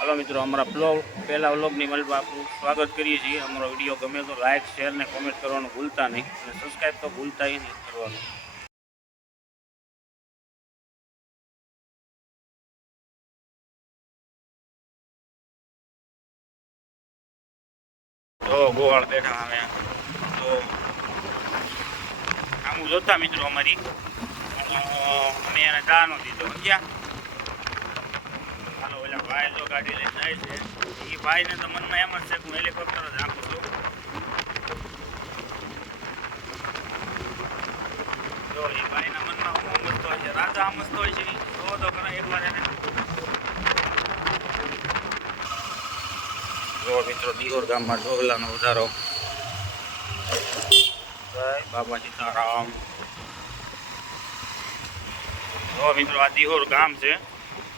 Hello मित्रों, अमरा पहला व्लॉगनी मळवा आपनु स्वागत करिए छीए। अमरो विडियो गमे तो लाइक शेर ने कमेंट करवानुं भूलता नहीं और सब्सक्राइब तो भूलता ही नहीं करवानुं। तो गोवाल बैठा हमें तो आम जोता मित्रों अमरी अमे एने चा नो दीधो समझ्या। हालो ओला भाई जो गाड़ी लईने जाय छे ई भाई ने तो मन में एम ज छे कि हेलिकॉप्टर ज आंकू छुं। जो ई भाई ना मन में હું મસ્તો હોય છે રાજા મસ્તો હોય છે તો ખરા એકવાર એને જો મિત્રો દિહોર ગામમાં ઢોગલાનો વધારો જય બાબા સીતારામ। જો મિત્રો આ દિહોર ગામ છે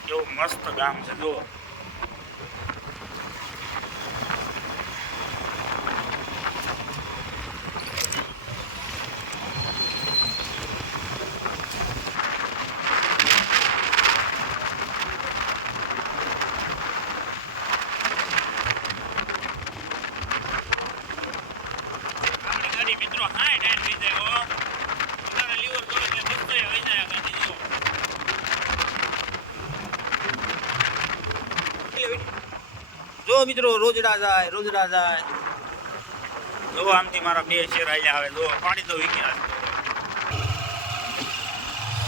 કેવું મસ્ત ગામ છે। જો મિત્રો હાય ડાયર થઈ જાય હો તમારે લીવર કરો એટલે મસ્ત થઈ જાય ગાડી। જો મિત્રો રોજડા જાય જો આમથી મારા બે શેર આલ્યા આવે જો પાણી તો વીકી નાખતો।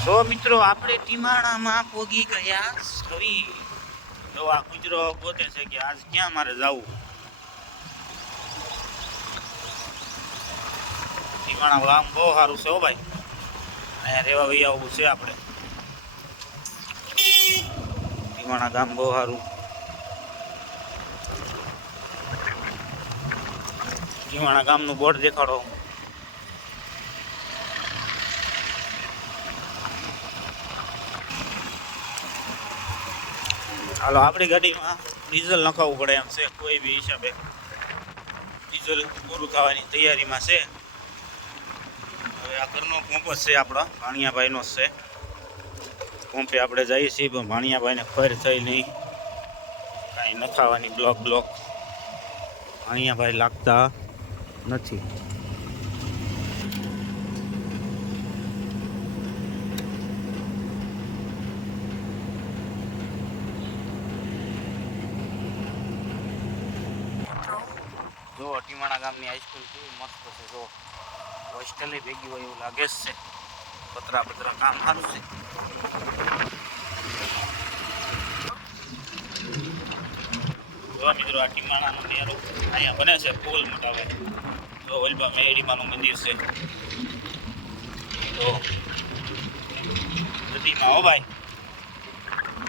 તો મિત્રો આપણે ટીમાણામાં પોગી ગયા છવી। જો આ કુતરો ગોતે છે કે આજ ક્યાં મારે જાવું। ટીમાણા ગામ બહુ સારું છે હો ભાઈ, અહીંયા રહેવા વહી આવવું છે આપણે। ટીમાણા ગામ બહુ સારું। ટીમાણા ગામનું બોર્ડ દેખાડો। હાલો આપણી ગાડીમાં ડીઝલ નખાવવું પડે એમ છે કોઈ બી હિસાબે। ડીઝલ પૂરું થવાની તૈયારીમાં છે। હવે આ ઘરનો પંપ જ છે આપણો ભાણિયાભાઈનો જ છે। પંપે આપણે જઈએ છીએ પણ ભાણિયાભાઈને ખબર થઈ નહીં કાંઈ નખાવાની બ્લોક ભાણિયાભાઈ લાગતા નથી। જો ટીમાણા ગામની હાઈસ્કૂલ કેવી મસ્ત છે। જો હોસ્ટેલે ભેગી હોય એવું લાગે છે। પતરા કામ સારું છે। જો મિત્રો આ ટીમાણાનો નેરો અહીંયા બને છે પુલ મોટાવે। જો વલભા મેડીમાનું મંદિર છે। તો નદીમાં હો ભાઈ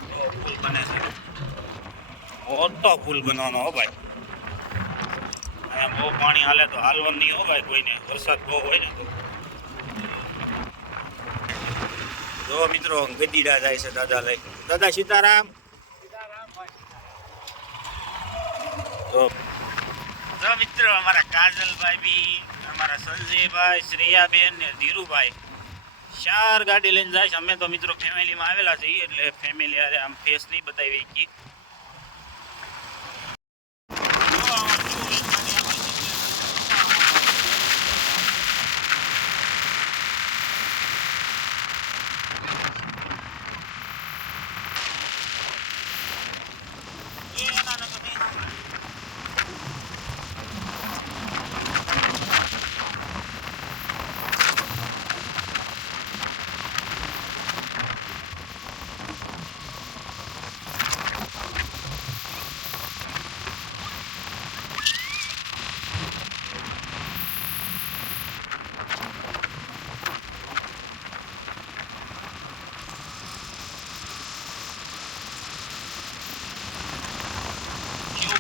તો પુલ બને છે, મોટો પુલ બનવાનો હો ભાઈ। બહુ પાણી હાલે તો હાલવાનું નહીં હો ભાઈ કોઈને, વરસાદ બહુ હોય ને તો જો મિત્રો ગદીડા જાય છે દાદા લઈ। દાદા સીતારામ। તો મિત્રો અમારા કાજલભાઈ બી, અમારા સંજયભાઈ, શ્રેયાબેન ને ધીરુભાઈ 4 ગાડી લઈને જાય છે। અમે તો મિત્રો ફેમિલીમાં આવેલા છીએ એટલે ફેમિલી અરે આમ ફેસ નહીં બતાવી કે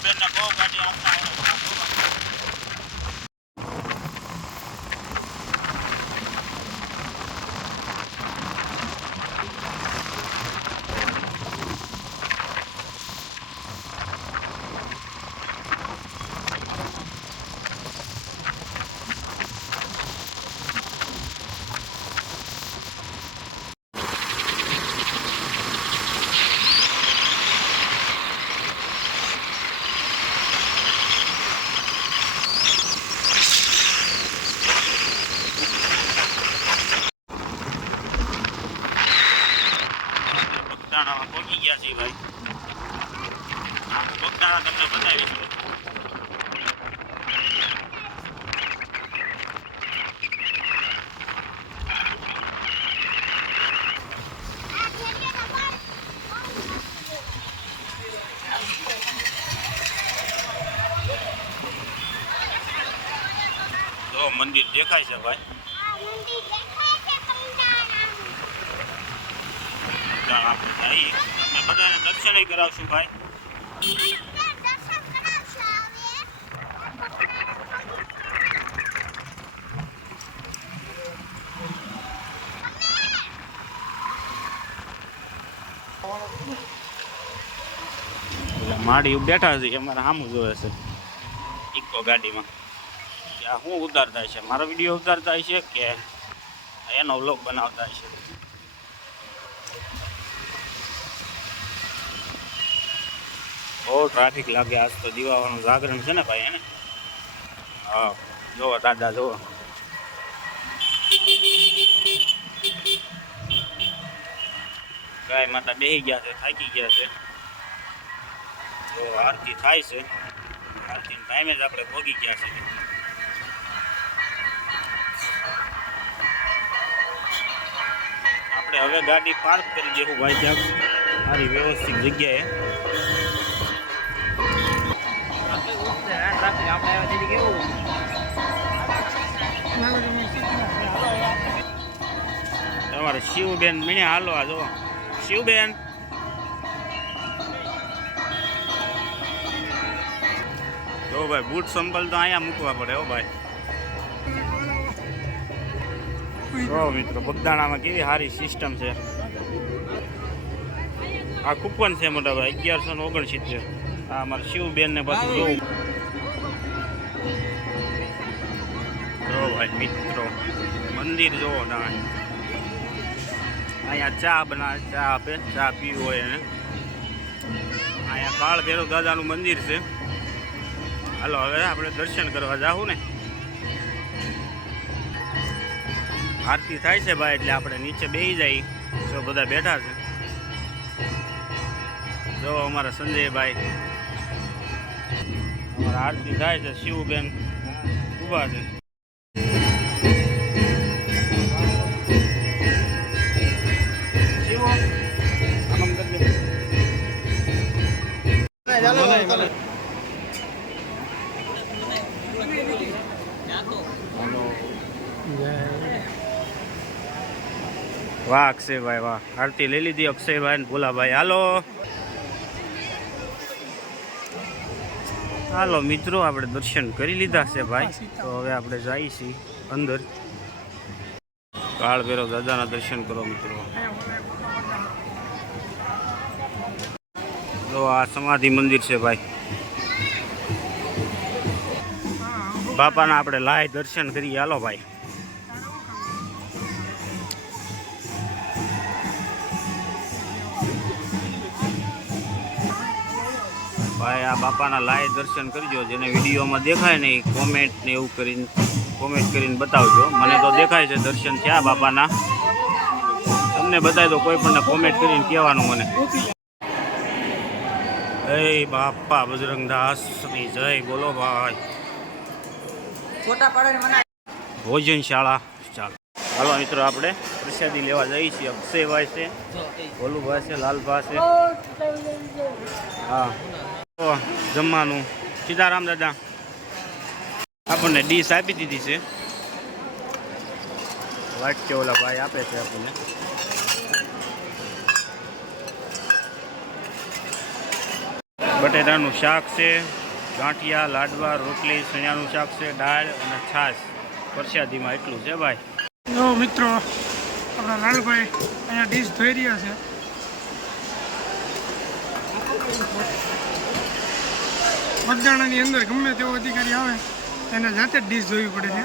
બેનને બહુ ગાડી આપતા બધાના તમને બતાવીશું. જો મંદિર દેખાય છે ભાઈ. આપણે જઈએ અને બધાને દર્શન કરાવશું ભાઈ. માડી બેઠા છે અમારે સામું જોવે છે ઇકો ગાડીમાં. આ શું ઉતારતા છે? મારો વિડીયો ઉતારતા છે કે એનો વ્લોગ બનાવતા છે? બહુ ટ્રાફિક લાગે આજ તો. દિવાળીનું જાગરણ છે ને ભાઈ, એને હા જોવો દાદા જોવો. ગાય માતા બેસી ગયા છે, થાકી ગયા છે. તો આરતી થાય છે. આરતી ટાઈમે જ આપણે ભોગી ગયા છે. આપણે હવે ગાડી પાર્ક કરી દેવું ભાઈ ક્યાંક સારી વ્યવસ્થિત જગ્યાએ. તમારે શિવબેન મીણે હાલો આ જો શિવબેન. જો ભાઈ બૂટ સંભલ તો અહીંયા મૂકવા પડે હો ભાઈ. જો મિત્રો બગદાણામાં કેવી સારી સિસ્ટમ છે. આ કૂપન છે મોટા ભાઈ 1169. આ અમારા શિવબેન ને પાછું જોવું. જો ભાઈ મિત્રો મંદિર જોવો ના. અહીંયા ચા બનાવે, ચા આપે, ચા પીવી હોય એને. અહીંયા કાળ ભૈરવ દાદાનું મંદિર છે. હાલો હવે આપણે દર્શન કરવા જાવું ને. આરતી થાય છે ભાઈ એટલે આપણે નીચે બેસી જઈએ. જો બધા બેઠા છે. જો અમારા સંજયભાઈ, અમારા આરતી થાય છે. શિવબેન ઊભા છે. વાહ અક્ષયભાઈ વાહ. આરતી લઈ લીધી અક્ષયભાઈ ને ભોલાભાઈ. હાલો હાલો મિત્રો આપણે દર્શન કરી લીધા છે ભાઈ. તો હવે આપણે જઈએ છીએ અંદર. કાળ ભૈરવ દાદાના દર્શન કરો મિત્રો. તો આ સમાધિ મંદિર છે ભાઈ. બાપાના આપણે લાય દર્શન કરીએ. હાલો ભાઈ. ભાઈ આ બાપાના લાય દર્શન કરજો. જેને વિડીયોમાં દેખાય ને એ કોમેન્ટ ને એવું કરીને બતાવજો. મને તો દેખાય છે દર્શન થયા બાપાના. તમને બતાવી દો, કોઈ પણ કોમેન્ટ કરીને કહેવાનું મને. જય બાપા બજરંગદાસની જય. બોલો ભાઈ. ભોજનશાળા ચાલો. હાલો મિત્રો આપણે પ્રસાદી લેવા જઈએ છીએ. અક્ષયભાઈ છે, ભોલુભાઈ છે, લાલભાઈ છે. હા જમવાનું સીતારામ દાદા આપણને ડીશ આપી દીધી છે. વાટકે ઓલા ભાઈ આપે છે આપણને. બટેટાનું શાક છે, ગાંઠિયા, લાડવા, રોટલી, સણિયાનું શાક છે, દાળ અને છાશ. પ્રસાદીમાં એટલું છે ભાઈ. જો મિત્રો આપણા લાલભાઈ અહીંયા ડીશ ધોઈ રહ્યા છે. બગદાણાની અંદર ગમે તેવો અધિકારી આવે એને જાતે જ ડીશ ધોવી પડે છે.